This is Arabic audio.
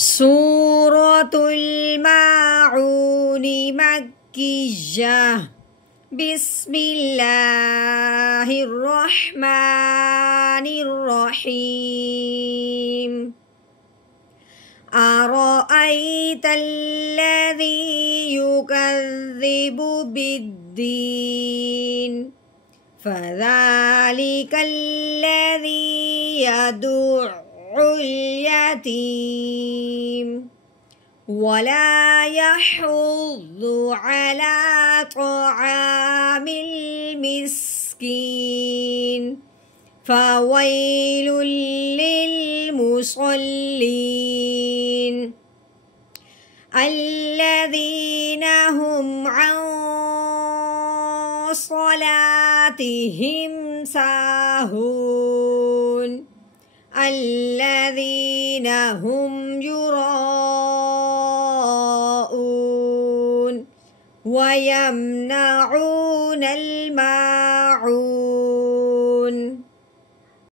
سورة الماعون مكية. بسم الله الرحمن الرحيم. أرأيت الذي يكذب بالدين فذلك الذي يدع اليتيم ولا يحض على طعام المسكين فويل للمصلين الذين هم عن صلاتهم ساهون الذين هم يراءون ويمنعون الماعون.